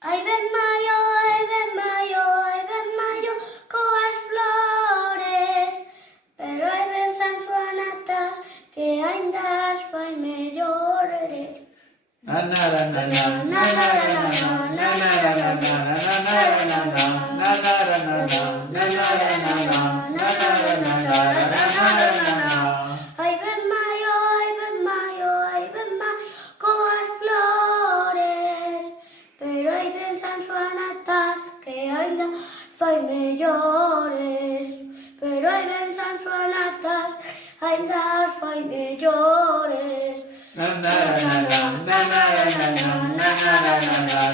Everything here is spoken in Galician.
Ai ben maio, coas flores, pero hai ben San Xoanatas que aínda as fai mellores. Na na na na na na na na na na na Ai ben maio, coas flores, pero hai ben San Xoanatas que aínda fai mellores. Pero hai ben San Xoanatas, aínda as fai mellores. na na na na na na na na na na